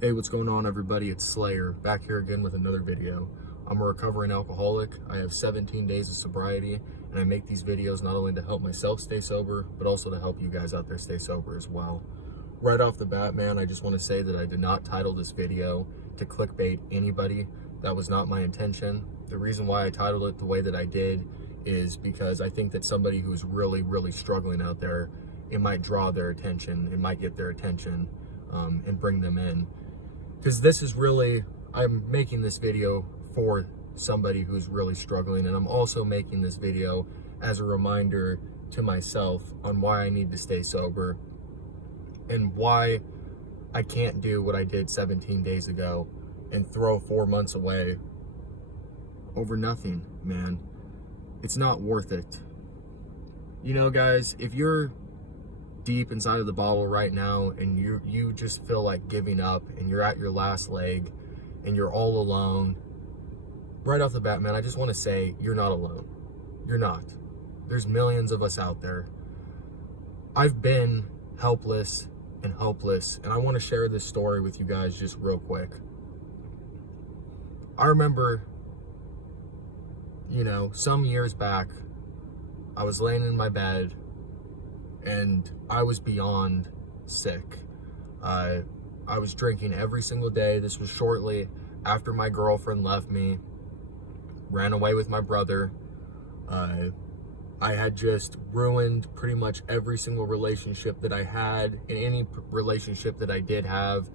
Hey, what's going on, everybody? It's Slayer, back here again with another video. I'm a recovering alcoholic. I have 17 days of sobriety, and I make these videos not only to help myself stay sober, but also to help you guys out there stay sober as well. Right off the bat, man, I just want to say that I did not title this video to clickbait anybody. That was not my intention. The reason why I titled it the way that I did is because I think that somebody who's really, really struggling out there, it might draw their attention, it might get their attention, and bring them in. Because this is really, I'm making this video for somebody who's really struggling, and I'm also making this video as a reminder to myself on why I need to stay sober and why I can't do what I did 17 days ago and throw 4 months away over nothing, man. It's not worth it. You know, guys, if you're deep inside of the bottle right now and you just feel like giving up and you're at your last leg and you're all alone, right off the bat, man, I just want to say you're not alone. You're not. There's millions of us out there. I've been helpless and hopeless, and I want to share this story with you guys just real quick. I remember, some years back, I was laying in my bed and I was beyond sick. I was drinking every single day. This was shortly after my girlfriend left me, ran away with my brother. I had just ruined pretty much every single relationship that I had. In any relationship that I did have,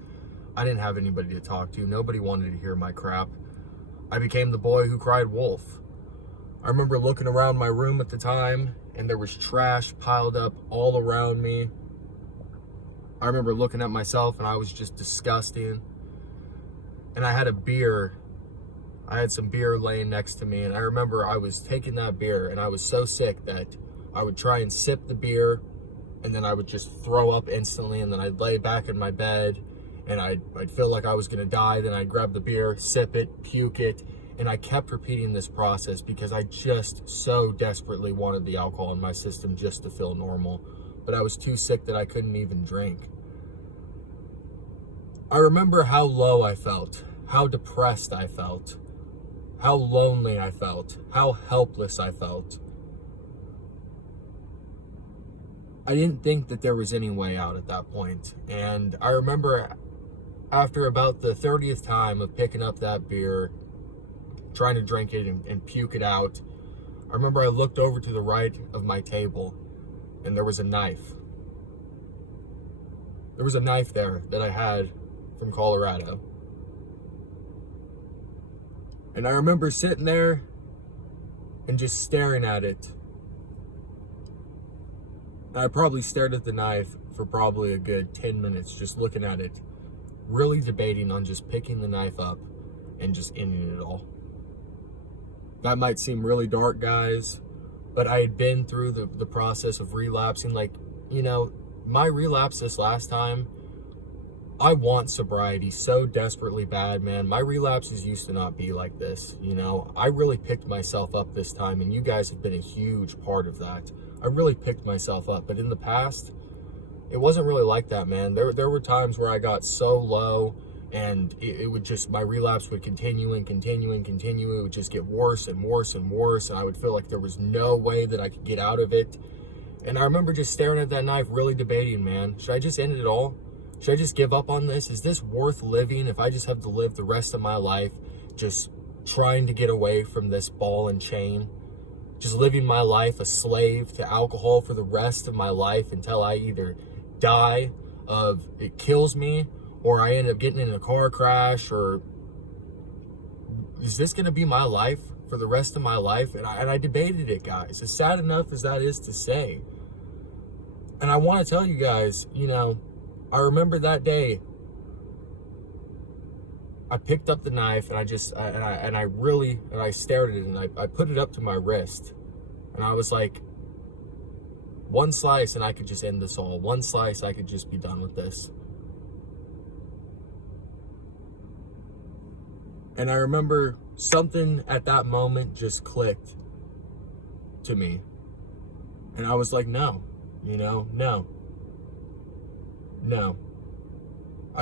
I didn't have anybody to talk to. Nobody wanted to hear my crap. I became the boy who cried wolf. I remember looking around my room at the time, and there was trash piled up all around me. I remember looking at myself, and I was just disgusting. And I had a beer. I had some beer laying next to me, and I remember I was taking that beer, and I was so sick that I would try and sip the beer, and then I would just throw up instantly, and then I'd lay back in my bed, and I'd feel like I was gonna die. Then I'd grab the beer, sip it, puke it. And I kept repeating this process because I just so desperately wanted the alcohol in my system just to feel normal. But I was too sick that I couldn't even drink. I remember how low I felt, how depressed I felt, how lonely I felt, how helpless I felt. I didn't think that there was any way out at that point. And I remember after about the 30th time of picking up that beer, trying to drink it and puke it out, I remember I looked over to the right of my table and there was a knife. There was a knife there that I had from Colorado. And I remember sitting there and just staring at it. And I probably stared at the knife for probably a good 10 minutes, just looking at it, really debating on just picking the knife up and just ending it all. That might seem really dark, guys, but I had been through the process of relapsing. My relapse this last time, I want sobriety so desperately bad, man. My relapses used to not be like this, I really picked myself up this time, and you guys have been a huge part of that. I really picked myself up, but in the past, it wasn't really like that, man. There were times where I got so low, and it would just, my relapse would continue and continue and continue. It would just get worse and worse and worse, and I would feel like there was no way that I could get out of it. And I remember just staring at that knife, really debating, man, should I just end it all? Should I just give up on this? Is this worth living if I just have to live the rest of my life just trying to get away from this ball and chain? Just living my life a slave to alcohol for the rest of my life until I either die of it kills me, or I end up getting in a car crash, or is this going to be my life for the rest of my life? And I debated it, guys, as sad enough as that is to say. And I want to tell you guys, I remember that day, I picked up the knife and I stared at it, and I put it up to my wrist, and I was like, one slice and I could just end this all. One slice, I could just be done with this. And I remember something at that moment just clicked to me. And I was like, no.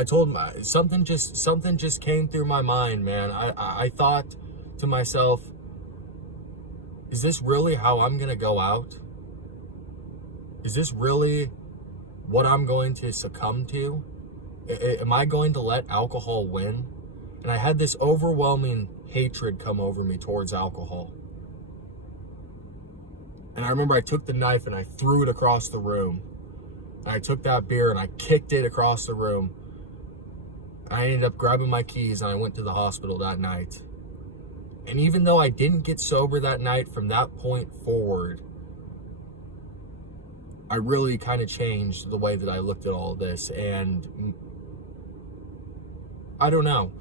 something just came through my mind, man. I thought to myself, is this really how I'm going to go out? Is this really what I'm going to succumb to? Am I going to let alcohol win? And I had this overwhelming hatred come over me towards alcohol. And I remember I took the knife and I threw it across the room. And I took that beer and I kicked it across the room. I ended up grabbing my keys and I went to the hospital that night. And even though I didn't get sober that night, from that point forward, I really kind of changed the way that I looked at all this. And I don't know.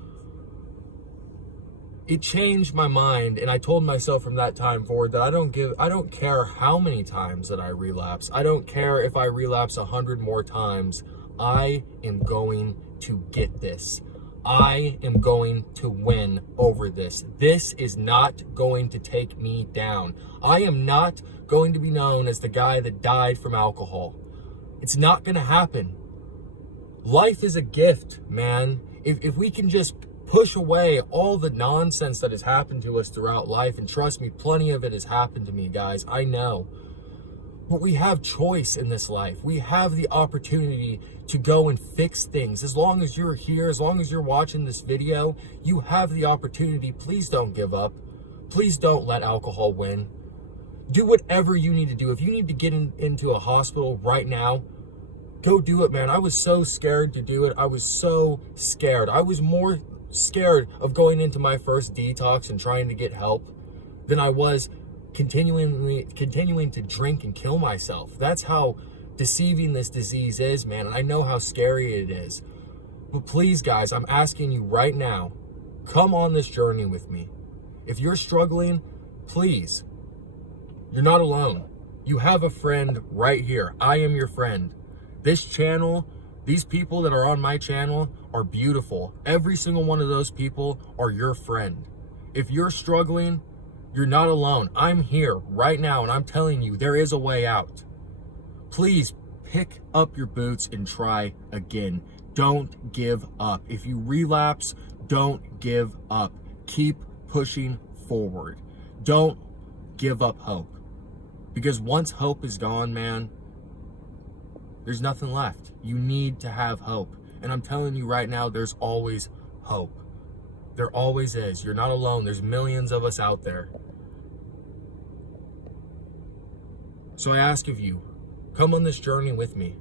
It changed my mind, and I told myself from that time forward that I don't care how many times that I relapse. I don't care if I relapse 100 more times. I am going to get this. I am going to win over this. This is not going to take me down. I am not going to be known as the guy that died from alcohol. It's not going to happen. Life is a gift, man. If we can just push away all the nonsense that has happened to us throughout life, and trust me, plenty of it has happened to me, guys, I know. But we have choice in this life. We have the opportunity to go and fix things. As long as you're here, as long as you're watching this video, you have the opportunity. Please don't give up. Please don't let alcohol win. Do whatever you need to do. If you need to get into a hospital right now, go do it, man. I was so scared to do it. I was so scared. I was more scared of going into my first detox and trying to get help than I was continuing to drink and kill myself. That's how deceiving this disease is, man. And I know how scary it is. But please, guys, I'm asking you right now, come on this journey with me. If you're struggling, please, you're not alone. You have a friend right here. I am your friend. This channel, these people that are on my channel are beautiful. Every single one of those people are your friend. If you're struggling, you're not alone. I'm here right now, and I'm telling you, there is a way out. Please pick up your boots and try again. Don't give up. If you relapse, don't give up. Keep pushing forward. Don't give up hope. Because once hope is gone, man, there's nothing left. You need to have hope. And I'm telling you right now, there's always hope. There always is. You're not alone. There's millions of us out there. So I ask of you, come on this journey with me.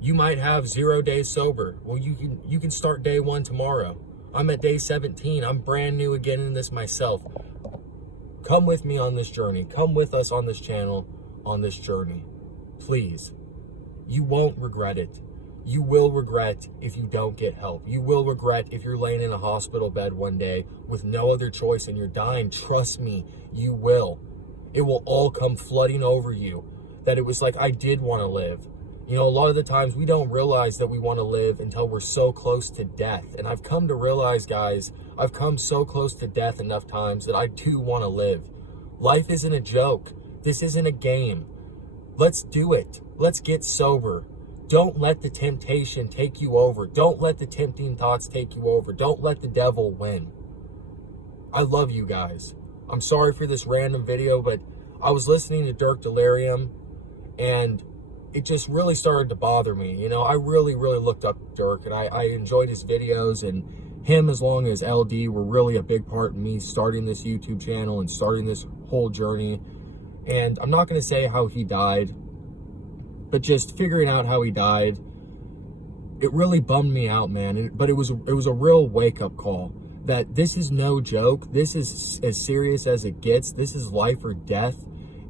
You might have 0 days sober. Well, you can start day 1 tomorrow. I'm at day 17. I'm brand new again in this myself. Come with me on this journey. Come with us on this channel on this journey. Please. You won't regret it. You will regret if you don't get help. You will regret if you're laying in a hospital bed one day with no other choice and you're dying. Trust me, you will. It will all come flooding over you that it was like, I did want to live. You know, a lot of the times we don't realize that we want to live until we're so close to death. And I've come to realize, guys, I've come so close to death enough times that I do want to live. Life isn't a joke. This isn't a game. Let's do it. Let's get sober. Don't let the temptation take you over. Don't let the tempting thoughts take you over. Don't let the devil win. I love you guys. I'm sorry for this random video, but I was listening to Dirk Delirium and it just really started to bother me. You know, I really looked up Dirk, and I enjoyed his videos, and him as long as LD were really a big part in me starting this YouTube channel and starting this whole journey. And I'm not going to say how he died, but just figuring out how he died, it really bummed me out, man. But it was a real wake-up call that this is no joke. This is as serious as it gets. This is life or death.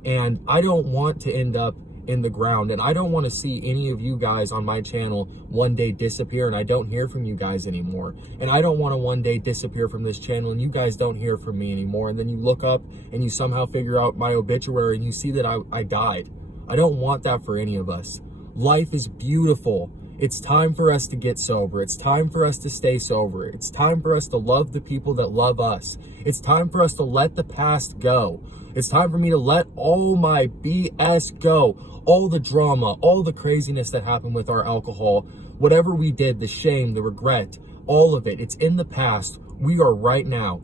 And I don't want to end up in the ground, and I don't want to see any of you guys on my channel one day disappear and I don't hear from you guys anymore. And I don't want to one day disappear from this channel and you guys don't hear from me anymore, and then you look up and you somehow figure out my obituary and you see that I died. I don't want that for any of us. Life is beautiful. It's time for us to get sober. It's time for us to stay sober. It's time for us to love the people that love us. It's time for us to let the past go. It's time for me to let all my BS go. All the drama, all the craziness that happened with our alcohol Whatever we did, the shame, the regret, all of it, it's in the past. We are right now.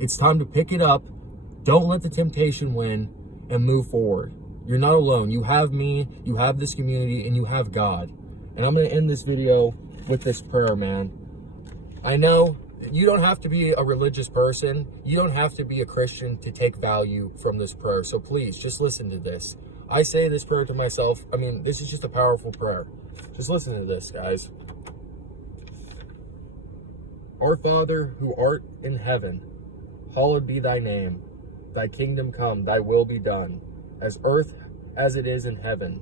It's time to pick it up. Don't let the temptation win and move forward. You're not alone. You have me, you have this community, and you have God. And I'm going to end this video with this prayer, man. I know you don't have to be a religious person. You don't have to be a Christian to take value from this prayer. So please, just listen to this. I say this prayer to myself. I mean, this is just a powerful prayer. Just listen to this, guys. Our Father, who art in heaven, hallowed be thy name. Thy kingdom come, thy will be done, as earth as it is in heaven.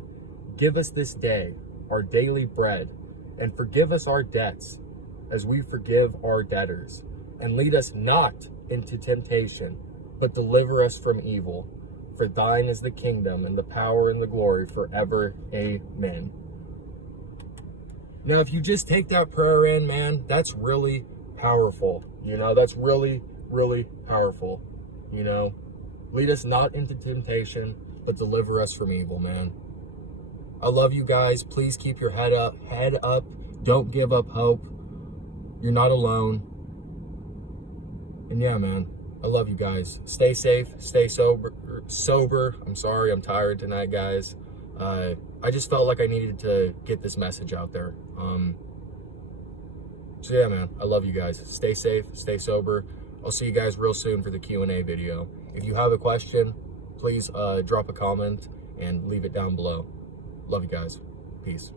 Give us this day our daily bread, and forgive us our debts, as we forgive our debtors. And lead us not into temptation, but deliver us from evil. For thine is the kingdom, and the power, and the glory forever. Amen. Now, if you just take that prayer in, man, that's really powerful. You know, that's really, really powerful. You know, lead us not into temptation, but deliver us from evil, man. I love you guys. Please keep your head up. Don't give up hope. You're not alone. And yeah, man, I love you guys. Stay safe, stay sober. I'm sorry, I'm tired tonight, guys. I just felt like I needed to get this message out there. So yeah, man, I love you guys. Stay safe, stay sober. I'll see you guys real soon for the Q&A video. If you have a question, please drop a comment and leave it down below. Love you guys. Peace.